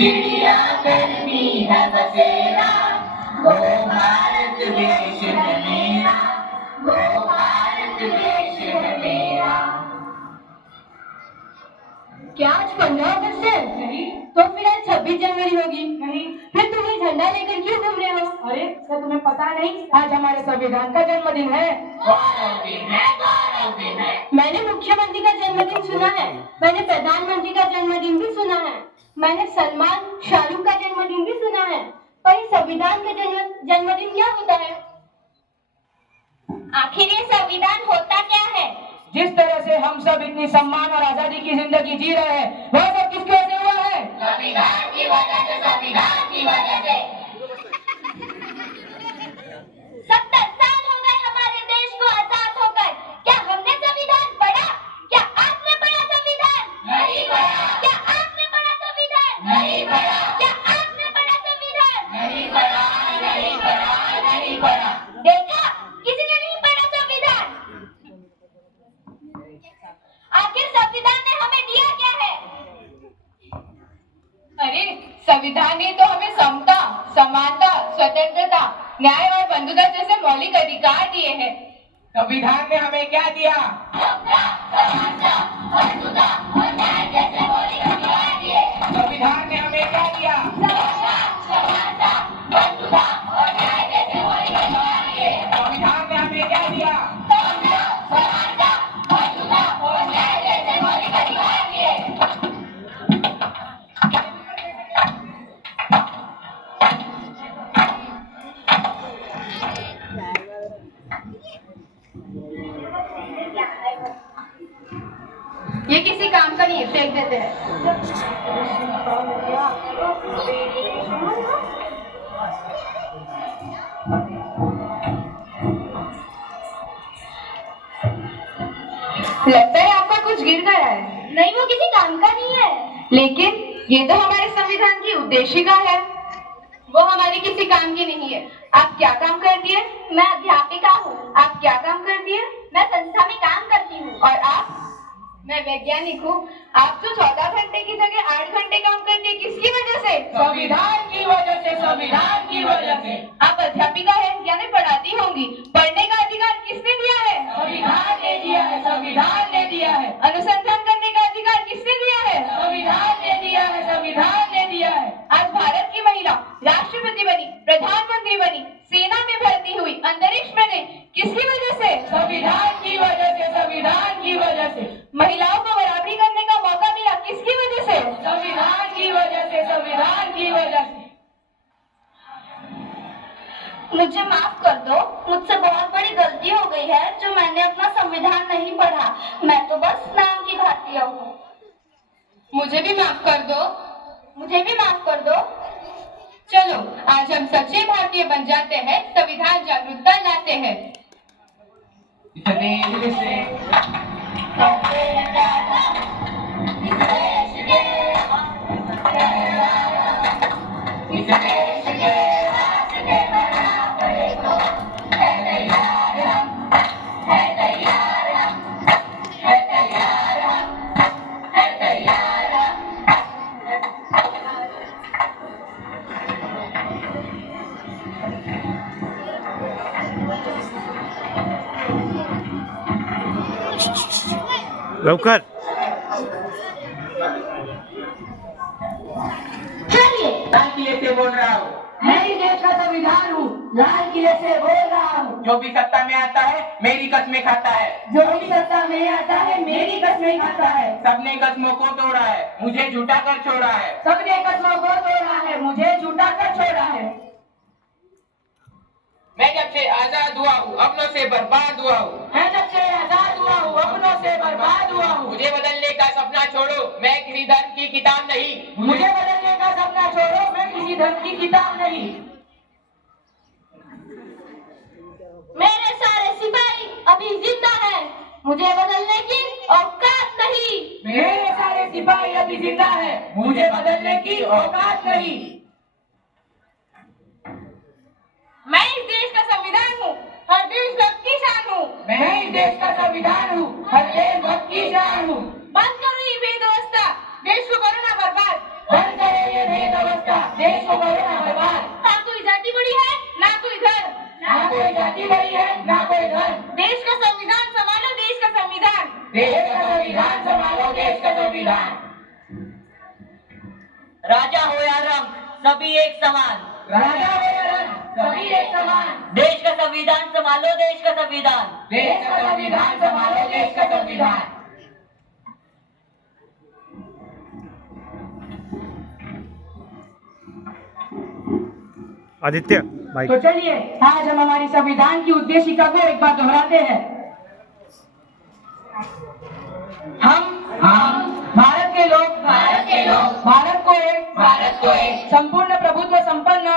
चिड़िया करती है बसेरा, वो भारत देश है मेरा, वो भारत देश है मेरा। क्या आज 15 अगस्त है? नहीं। तो फिर आज 26 जनवरी होगी। नहीं। फिर तुम ये झंडा लेकर क्यों घूम रहे हो? अरे क्या तुम्हें पता नहीं, आज हमारे संविधान का जन्मदिन है। गौरव दिन है, गौरव दिन है। मैंने मुख्यमंत्री का जन्मदिन सुना है, मैंने प्रधानमंत्री का जन्मदिन भी सुना है, मैंने सलमान शाहरुख का जन्मदिन भी सुना है, पर संविधान का जन्मदिन क्या होता है? आखिर ये संविधान होता क्या है? जिस तरह से हम सब इतनी सम्मान और आजादी की जिंदगी जी रहे हैं, वह सब किसकी वजह से हुआ है? संविधान की वजह से, संविधान की वजह से। 70 साल हो गए हमारे देश को आजाद होकर, क्या हमने संविधान पढ़ा? क्या आपने पढ़ा संविधान? नहीं पढ़ा। क्या आपने पढ़ा संविधान? नहीं पढ़ा। क्या आपने पढ़ा संविधान? नहीं पढ़ा, नहीं पढ़ा, नहीं पढ़ा। देखा, किसी ने नहीं पढ़ा संविधान। आखिर संविधान ने हमें दिया क्या है? अरे संविधान ने तो हमें समता, समानता, स्वतंत्रता, न्याय और बंधुता जैसे मौलिक अधिकार दिए हैं। संविधान ने हमें क्या दिया? समता, समानता, बंधुता और न्याय जैसे मौलिक अधिकार दिए। संविधान ने हमें क्या दिया? समता, समानता, बंधुता और न्याय जैसे मौलिक अधिकार दिए। संविधान ने हमें क्या दिया? समता, समानता, बंधुता और न्याय जैसे मौलिक अधिकार दिए। ये किसी काम का नहीं है, फेंक देते हैं। लगता है आपका कुछ गिर गया है। नहीं, वो किसी काम का नहीं है। लेकिन ये तो हमारे संविधान की उद्देशिका है। वो हमारी किसी काम की नहीं है। आप क्या काम करती है? मैं अध्यापिका हूँ। आप क्या काम करती है? मैं संस्था में काम करती हूँ। और आप? मैं वैज्ञानिक हूँ। आप जो 14 घंटे की जगह 8 घंटे काम करती है, किसकी वजह से? संविधान की वजह से, संविधान की वजह से। आप अध्यापिका है, यानी पढ़ाती होंगी। पढ़ने का अधिकार किसने दिया है? संविधान ने दिया है, संविधान ने दिया है। अनुसंधान करने का अधिकार किसने दिया है? संविधान ने दिया है, संविधान ने दिया है। आज भारत की महिला राष्ट्रपति बनी, प्रधानमंत्री बनी, सेना में भर्ती हुई, अंतरिक्ष में गई, किसकी वजह से? संविधान की वजह से, संविधान की वजह से। महिलाओं को बराबरी करने का मौका मिला, किसकी वजह से? संविधान की वजह से, संविधान की वजह से। मुझे माफ कर दो, मुझसे बहुत बड़ी गलती हो गई है जो मैंने अपना संविधान नहीं पढ़ा। मैं तो बस नाम की भारतीय हूँ। मुझे भी माफ कर दो। मुझे भी माफ कर दो। चलो आज हम सच्चे भारतीय बन जाते हैं, संविधान जागरूकता लाते हैं। इस देश से लवकर चलिए, लाल किले से बोल रहा हूँ। मैं इस देश का संविधान हूँ, लाल किले से बोल रहा हूँ। जो भी सत्ता में आता है मेरी कस्में खाता है। जो भी सत्ता में आता है मेरी कस्में खाता है। सबने कस्मों को तोड़ा है, मुझे झूठा कर छोड़ा है। सबने कस्मों को तोड़ा है, मुझे झूठा कर छोड़ा है। मैं जब से आजाद हुआ हूँ, अपनों से बर्बाद हुआ हूँ। मैं जब से आजाद हुआ हूँ, अपनों से बर्बाद हुआ हूँ। मुझे बदलने का सपना छोड़ो, मैं किसी धर्म की किताब नहीं। मुझे बदलने का सपना छोड़ो, मैं किसी धर्म की किताब नहीं। मेरे सारे सिपाही अभी जिंदा हैं, मुझे बदलने की औकात नहीं। मेरे सारे सिपाही अभी जिंदा है, मुझे बदलने की औकात नहीं। मैं इस देश का संविधान हूँ, हर देशभक्त की शान हूँ। मैं इस देश का संविधान हूँ, हर देशभक्त की शान हूँ। बंद करो ये बेदोस्ता, देश को करो ना बर्बाद। बंद करो ये ये भेद अवस्था देश को करो ना बर्बाद। ना कोई जाति बड़ी है ना कोई धर्म, ना कोई जाति बड़ी है ना कोई धर्म। देश का संविधान संभालो, देश का संविधान। देश का संविधान संभालो, देश का संविधान। राजा हो या रंग सभी एक समान, राजा हो या रंग सभी एक समान। देश का संविधान संभालो, देश का संविधान। देश का संविधान संभालो, देश का संविधान। आदित्य भाई तो चलिए आज हम हमारी संविधान की उद्देशिका को एक बार दोहराते हैं। हम भारत के लोग भारत को एक संपूर्ण प्रभुत्व संपन्न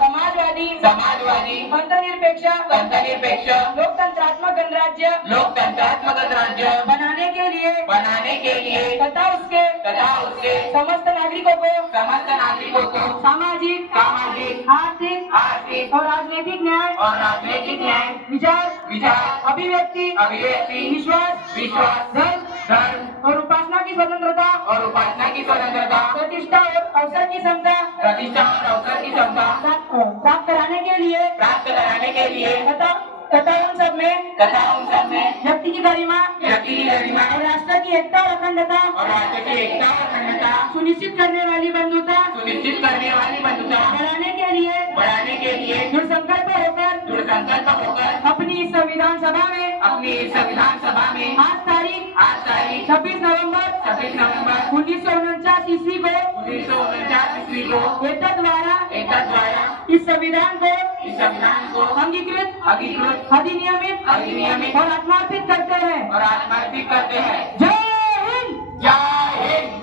समाजवादी धर्मनिरपेक्ष लोकतंत्रात्मक गणराज्य बनाने के लिए तथा उसके समस्त नागरिकों को सामाजिक आर्थिक और राजनीतिक न्याय विचार अभिव्यक्ति विश्वास धर्म और उपासना की स्वतंत्रता प्रतिष्ठा और अवसर की क्षमता प्राप्त कराने के लिए तथा उन सब में व्यक्ति की गरिमा और राष्ट्र की एकता और अखंडता सुनिश्चित करने वाली बंधुता बढ़ाने के लिए दृढ़ संकल्प होकर अपनी इस संविधान सभा में आज तारीख 26 नवंबर 1949 ईस्वी को एकता द्वारा इस संविधान को अंगीकृत अधिनियमित और आत्मार्पित करते हैं। जय हिंद।